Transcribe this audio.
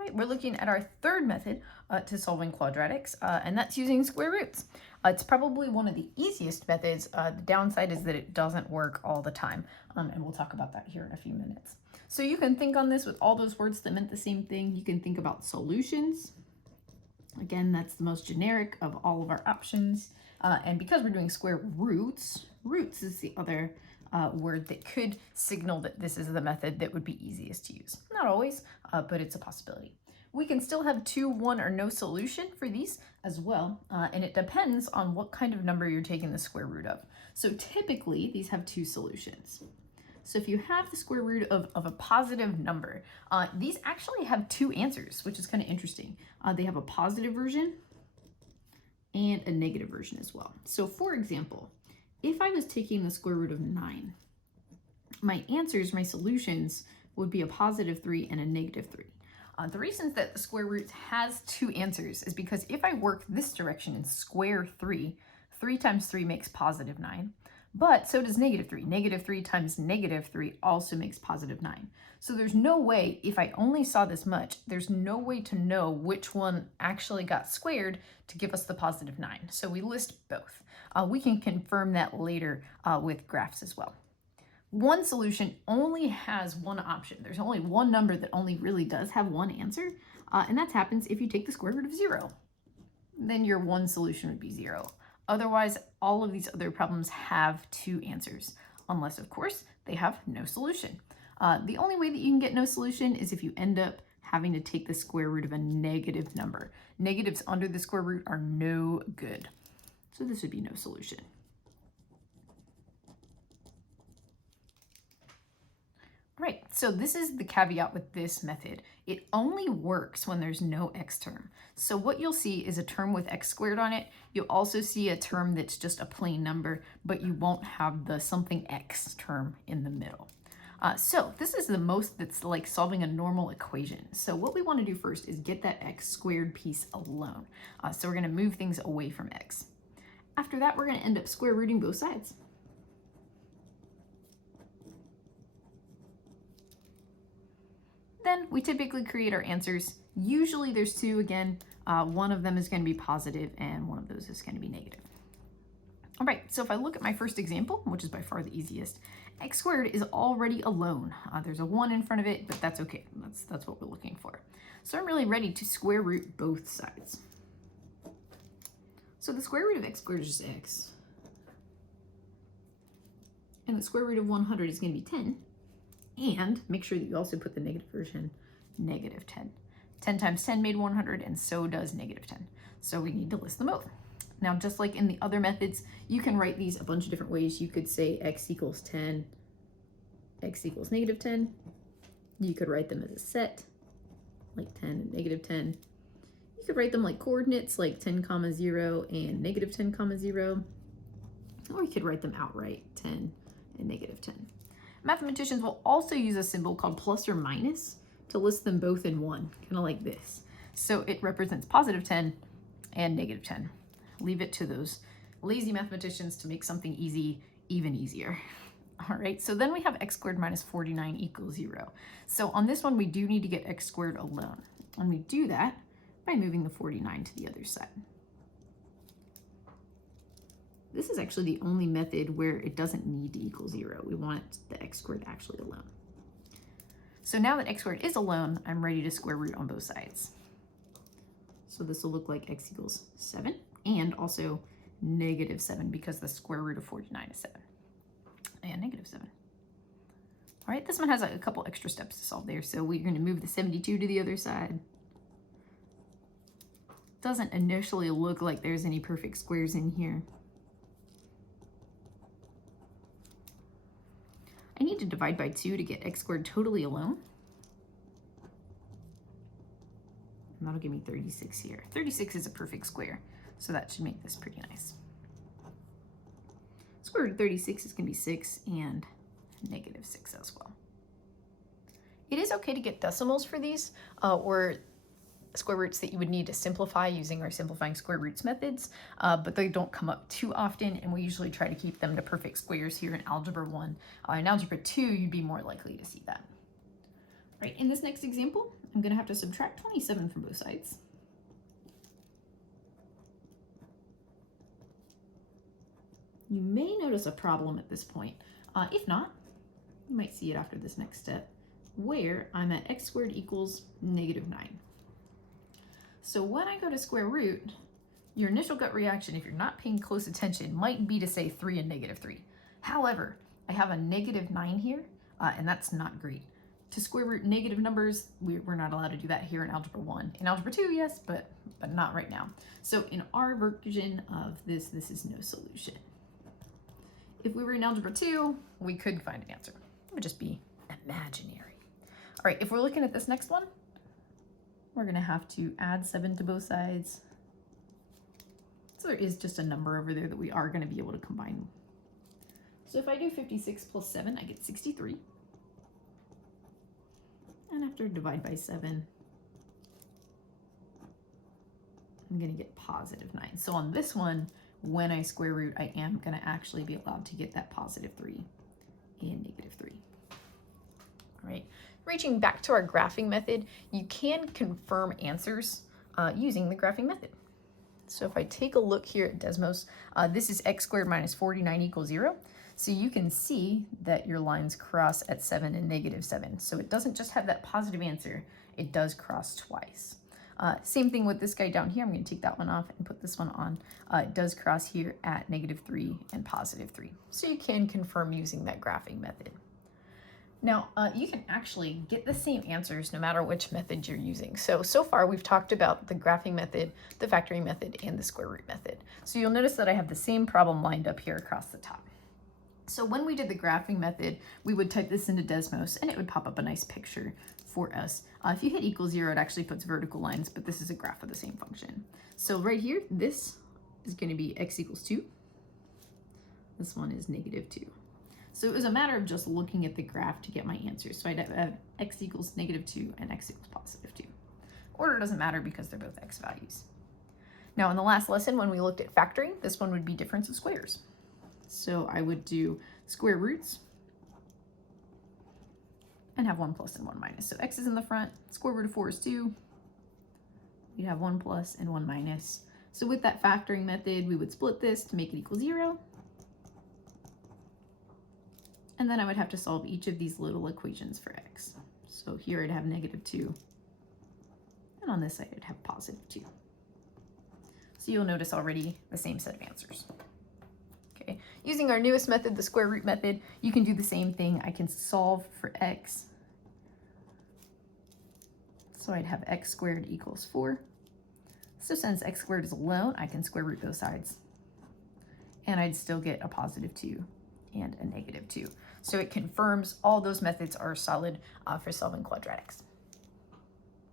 right, we're looking at our third method to solving quadratics, and that's using square roots. It's probably one of the easiest methods. The downside is that it doesn't work all the time, and we'll talk about that here in a few minutes. So you can think on this with all those words that meant the same thing. You can think about solutions. Again, that's the most generic of all of our options. And because we're doing square roots, roots is the other word that could signal that this is the method that would be easiest to use. Not always, but it's a possibility. We can still have 2, 1, or no solution for these as well, and it depends on what kind of number you're taking the square root of. So typically, these have 2 solutions. So if you have the square root of a positive number, these actually have 2 answers, which is kind of interesting. They have a positive version and a negative version as well. So for example, if I was taking the square root of 9, my answers, my solutions, would be a positive 3 and a negative 3. The reasons that the square root has 2 answers is because if I work this direction and square 3, 3 times 3 makes positive 9. But so does negative 3. Negative 3 times negative 3 also makes positive 9. So there's no way, if I only saw this much, there's no way to know which one actually got squared to give us the positive 9. So we list both. We can confirm that later with graphs as well. One solution only has one option. There's only one number that only really does have one answer, and that happens if you take the square root of 0. Then your one solution would be 0. Otherwise, all of these other problems have 2 answers, unless, of course, they have no solution. The only way that you can get no solution is if you end up having to take the square root of a negative number. Negatives under the square root are no good. So this would be no solution. Right, so this is the caveat with this method. It only works when there's no x term. So what you'll see is a term with x squared on it. You'll also see a term that's just a plain number, but you won't have the something x term in the middle. So this is the most that's like solving a normal equation. So what we want to do first is get that x squared piece alone. So we're going to move things away from x. After that, we're going to end up square rooting both sides. Then we typically create our answers. Usually there's 2 again. One of them is going to be positive and one of those is going to be negative. All right, so if I look at my first example, which is by far the easiest, x squared is already alone. There's a 1 in front of it, but that's okay. That's what we're looking for. So I'm really ready to square root both sides. So the square root of x squared is just x. And the square root of 100 is going to be 10. And make sure that you also put the negative version, negative 10. 10 times 10 made 100, and so does negative 10. So we need to list them both. Now, just like in the other methods, you can write these a bunch of different ways. You could say x equals 10, x equals negative 10. You could write them as a set, like 10 and negative 10. You could write them like coordinates, like 10, 0 and negative 10, 0. Or you could write them outright, 10 and negative 10. Mathematicians will also use a symbol called plus or minus to list them both in one, kind of like this. So it represents positive 10 and negative 10. Leave it to those lazy mathematicians to make something easy even easier. All right, so then we have x squared minus 49 equals 0. So on this one, we do need to get x squared alone. And we do that by moving the 49 to the other side. This is actually the only method where it doesn't need to equal 0. We want the x squared actually alone. So now that x squared is alone, I'm ready to square root on both sides. So this will look like x equals 7 and also negative 7 because the square root of 49 is 7 and negative 7. All right, this one has a couple extra steps to solve there. So we're going to move the 72 to the other side. Doesn't initially look like there's any perfect squares in here. I need to divide by 2 to get x squared totally alone. And that'll give me 36 here. 36 is a perfect square, so that should make this pretty nice. Square root of 36 is going to be 6 and negative 6 as well. It is okay to get decimals for these, or square roots that you would need to simplify using our simplifying square roots methods, but they don't come up too often, and we usually try to keep them to perfect squares here in Algebra 1. In Algebra 2, you'd be more likely to see that. Right, in this next example, I'm going to have to subtract 27 from both sides. You may notice a problem at this point. If not, you might see it after this next step, where I'm at x squared equals -9. So when I go to square root, your initial gut reaction, if you're not paying close attention, might be to say 3 and -3. However, I have a -9 here, and that's not great. To square root negative numbers, we're not allowed to do that here in Algebra 1. In Algebra 2, yes, but not right now. So in our version of this is no solution. If we were in Algebra 2, we could find an answer. It would just be imaginary. All right, if we're looking at this next one, we're gonna have to add 7 to both sides. So there is just a number over there that we are gonna be able to combine. So if I do 56 plus 7, I get 63. And after divide by 7, I'm gonna get +9. So on this one, when I square root, I am gonna actually be allowed to get that +3 and -3. All right, reaching back to our graphing method, you can confirm answers using the graphing method. So if I take a look here at Desmos, this is x squared minus 49 equals 0. So you can see that your lines cross at 7 and -7. So it doesn't just have that positive answer, it does cross twice. Same thing with this guy down here. I'm going to take that one off and put this one on. It does cross here at -3 and +3. So you can confirm using that graphing method. Now, you can actually get the same answers no matter which method you're using. So far we've talked about the graphing method, the factoring method, and the square root method. So you'll notice that I have the same problem lined up here across the top. So when we did the graphing method, we would type this into Desmos and it would pop up a nice picture for us. If you hit =0, it actually puts vertical lines, but this is a graph of the same function. So right here, this is going to be x equals 2. This one is -2. So it was a matter of just looking at the graph to get my answers. So I'd have x equals -2 and x equals +2. Order doesn't matter because they're both x values. Now in the last lesson, when we looked at factoring, this one would be difference of squares. So I would do square roots and have 1 plus and 1 minus. So x is in the front, square root of 4 is 2. We'd have 1 plus and 1 minus. So with that factoring method, we would split this to make it equal 0. And then I would have to solve each of these little equations for x. So here I'd have -2. And on this side, I'd have +2. So you'll notice already the same set of answers. Okay, using our newest method, the square root method, you can do the same thing. I can solve for x. So I'd have x squared equals 4. So since x squared is alone, I can square root both sides. And I'd still get a +2 and a -2. So it confirms all those methods are solid for solving quadratics.